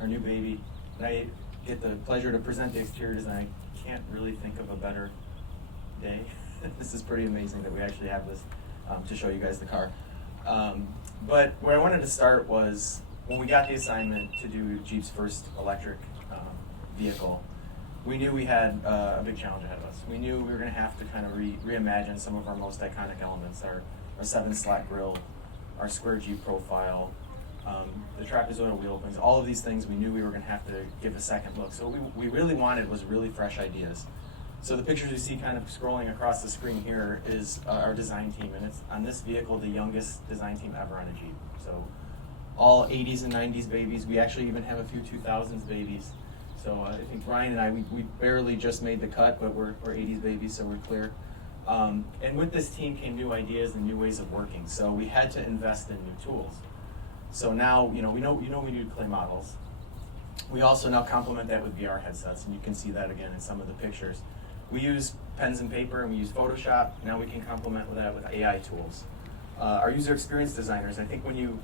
our new baby, and I get the pleasure to present the exterior design. I can't really think of a better day. This is pretty amazing that we actually have this to show you guys the car. But where I wanted to start was when we got the assignment to do Jeep's first electric vehicle, we knew we had a big challenge ahead of us. We knew we were going to have to kind of reimagine some of our most iconic elements, our 7-slat grille, our square Jeep profile, the trapezoidal wheel openings, all of these things we knew we were going to have to give a second look. So what we really wanted was really fresh ideas. So the pictures you see kind of scrolling across the screen here is our design team, and it's on this vehicle the youngest design team ever on a Jeep. So all 80s and 90s babies. We actually even have a few 2000s babies. So I think Ryan and I, we barely just made the cut, but we're 80s babies, so we're clear. And with this team came new ideas and new ways of working. So we had to invest in new tools. So now, we do clay models. We also now complement that with VR headsets, and you can see that again in some of the pictures. We use pens and paper, and we use Photoshop. Now we can complement that with AI tools. Our user experience designers, I think when you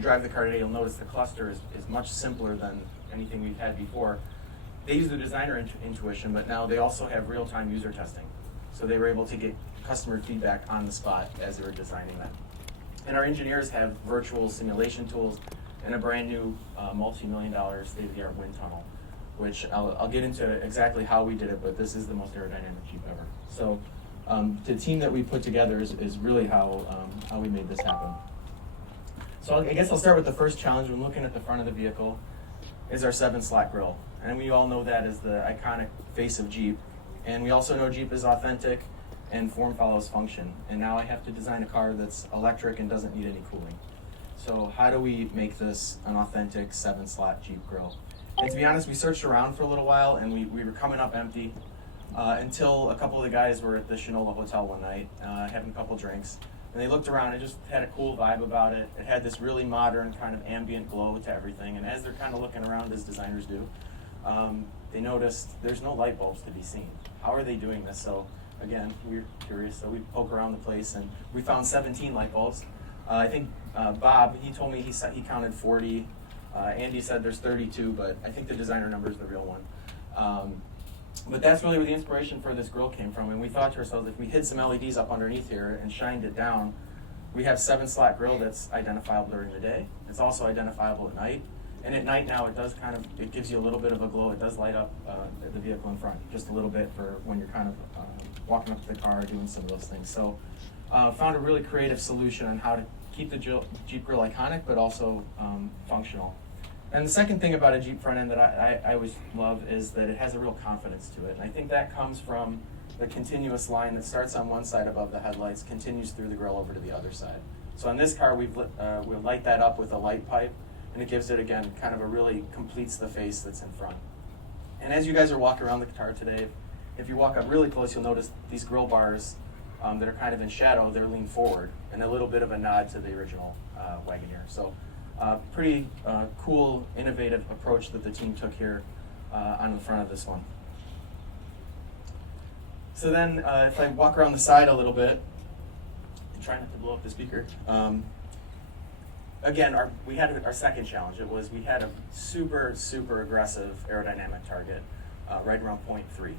drive the car today, you'll notice the cluster is much simpler than anything we've had before. They use the designer intuition, but now they also have real-time user testing. So they were able to get customer feedback on the spot as they were designing that. And our engineers have virtual simulation tools and a brand new multi-million-dollar state-of-the-art wind tunnel, which I'll get into exactly how we did it, but this is the most aerodynamic Jeep ever. So the team that we put together is really how we made this happen. So I guess I'll start with the first challenge when looking at the front of the vehicle is our 7-slat grille. And we all know that as the iconic face of Jeep. And we also know Jeep is authentic and form follows function. And now I have to design a car that's electric and doesn't need any cooling. So how do we make this an authentic 7-slat Jeep grille? And to be honest, we searched around for a little while and we were coming up empty until a couple of the guys were at the Shinola Hotel one night having a couple drinks. And they looked around, it just had a cool vibe about it. It had this really modern kind of ambient glow to everything. And as they're kind of looking around, as designers do, they noticed there's no light bulbs to be seen. How are they doing this? So again, we were curious, so we poke around the place and we found 17 light bulbs. I think Bob, he told me he counted 40. Andy said there's 32, but I think the designer number is the real one. But that's really where the inspiration for this grille came from. And we thought to ourselves, if we hid some LEDs up underneath here and shined it down, we have 7-slat grille that's identifiable during the day. It's also identifiable at night. And at night now, it gives you a little bit of a glow. It does light up the vehicle in front, just a little bit for when you're kind of walking up to the car, doing some of those things. So found a really creative solution on how to keep the Jeep grille iconic, but also functional. And the second thing about a Jeep front end that I always love is that it has a real confidence to it. And I think that comes from the continuous line that starts on one side above the headlights, continues through the grille over to the other side. So on this car, we'll light that up with a light pipe, and it gives it, again, kind of completes the face that's in front. And as you guys are walking around the car today, if you walk up really close, you'll notice these grille bars that are kind of in shadow, they're leaned forward, and a little bit of a nod to the original Wagoneer. So pretty cool, innovative approach that the team took here on the front of this one. So then if I walk around the side a little bit, and try not to blow up the speaker, again, we had our second challenge. We had a super, super aggressive aerodynamic target right around 0.3.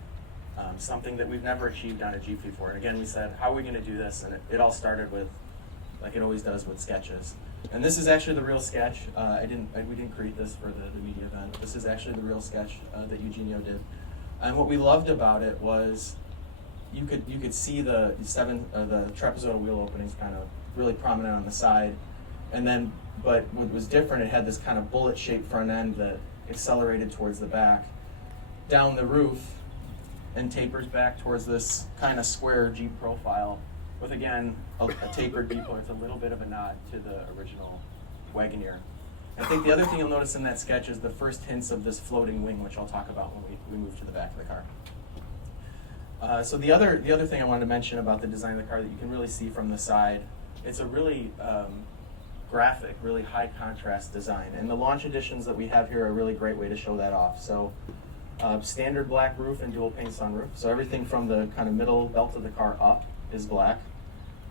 Something that we've never achieved on a Jeep before. And again, we said, how are we going to do this? And it all started with, like it always does, with sketches. And this is actually the real sketch. We didn't create this for the media event. This is actually the real sketch that Eugenio did. And what we loved about it was you could see the trapezoidal wheel openings kind of really prominent on the side. And then, but what was different, it had this kind of bullet-shaped front end that accelerated towards the back, down the roof, and tapers back towards this kind of square Jeep profile with, again, a tapered depot. It's a little bit of a nod to the original Wagoneer. I think the other thing you'll notice in that sketch is the first hints of this floating wing, which I'll talk about when we move to the back of the car. So the other thing I wanted to mention about the design of the car that you can really see from the side, it's a really graphic, really high contrast design. And the launch editions that we have here are a really great way to show that off. So standard black roof and dual pane sunroof. So everything from the kind of middle belt of the car up is black.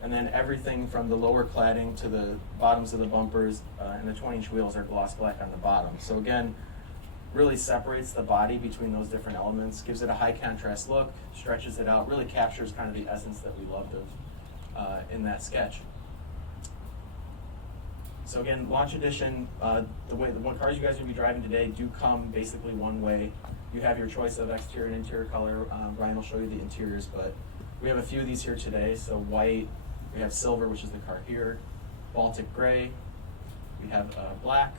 And then everything from the lower cladding to the bottoms of the bumpers and the 20-inch wheels are gloss black on the bottom. So again, really separates the body between those different elements, gives it a high contrast look, stretches it out, really captures kind of the essence that we loved of in that sketch. So again, Launch Edition, the cars you guys are going to be driving today do come basically one way. You have your choice of exterior and interior color. Brian will show you the interiors, but we have a few of these here today. So white, we have silver, which is the car here, Baltic gray, we have black,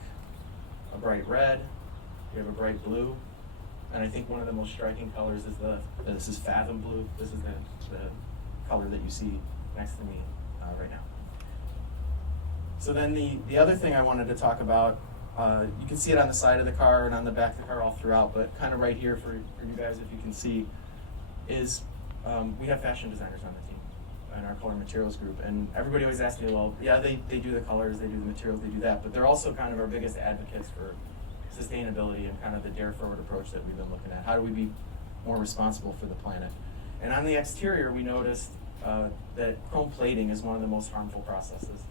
a bright red, we have a bright blue, and I think one of the most striking colors is this is Fathom Blue. This is the color that you see next to me right now. So then the other thing I wanted to talk about, you can see it on the side of the car and on the back of the car all throughout, but kind of right here for you guys, if you can see, is we have fashion designers on the team in our color materials group. And everybody always asks me, well, yeah, they do the colors, they do the materials, they do that, but they're also kind of our biggest advocates for sustainability and kind of the dare forward approach that we've been looking at. How do we be more responsible for the planet? And on the exterior, we noticed that chrome plating is one of the most harmful processes.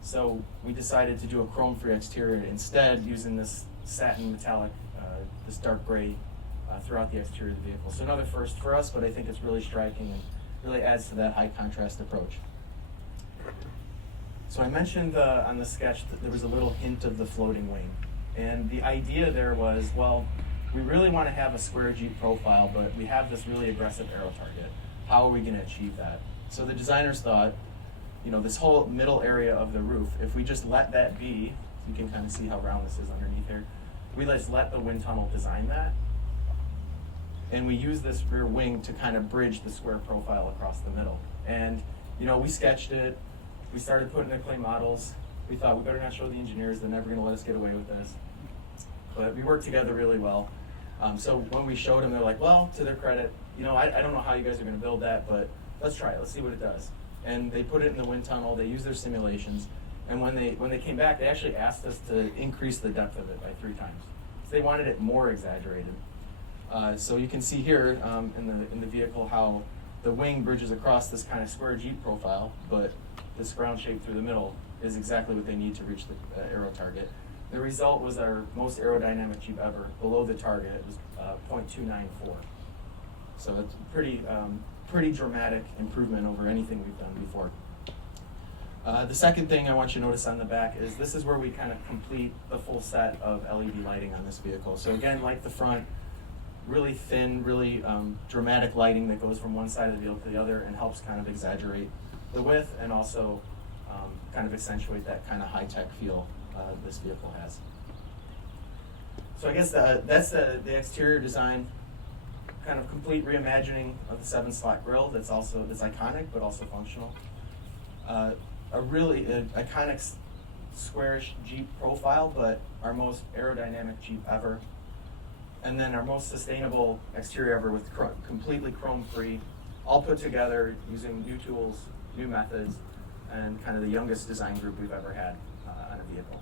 So we decided to do a chrome-free exterior instead, using this satin metallic, this dark gray throughout the exterior of the vehicle. So another first for us, but I think it's really striking and really adds to that high contrast approach. So I mentioned on the sketch that there was a little hint of the floating wing. And the idea there was, well, we really want to have a square Jeep profile, but we have this really aggressive aero target. How are we going to achieve that? So the designers thought, you know, this whole middle area of the roof, if we just let that be, you can kind of see how round this is underneath here, we just let the wind tunnel design that, and we use this rear wing to kind of bridge the square profile across the middle. And, you know, we sketched it, we started putting in clay models, we thought we better not show the engineers, they're never going to let us get away with this. But we worked together really well. So when we showed them, they're like, well, to their credit, you know, I don't know how you guys are going to build that, but let's try it, let's see what it does. And they put it in the wind tunnel, they used their simulations, and when they came back, they actually asked us to increase the depth of it by 3 times. So they wanted it more exaggerated. So you can see here in the vehicle how the wing bridges across this kind of square Jeep profile, but this round shape through the middle is exactly what they need to reach the aero target. The result was our most aerodynamic Jeep ever. Below the target, it was 0.294. So it's pretty dramatic improvement over anything we've done before. The second thing I want you to notice on the back is this is where we kind of complete the full set of LED lighting on this vehicle. So again, like the front, really thin, really dramatic lighting that goes from one side of the vehicle to the other and helps kind of exaggerate the width and also kind of accentuate that kind of high-tech feel this vehicle has. So I guess that's the exterior design, kind of complete reimagining of the 7-slot grille that's iconic but also functional. A really iconic squarish Jeep profile, but our most aerodynamic Jeep ever. And then our most sustainable exterior ever with completely chrome-free, all put together using new tools, new methods, and kind of the youngest design group we've ever had on a vehicle.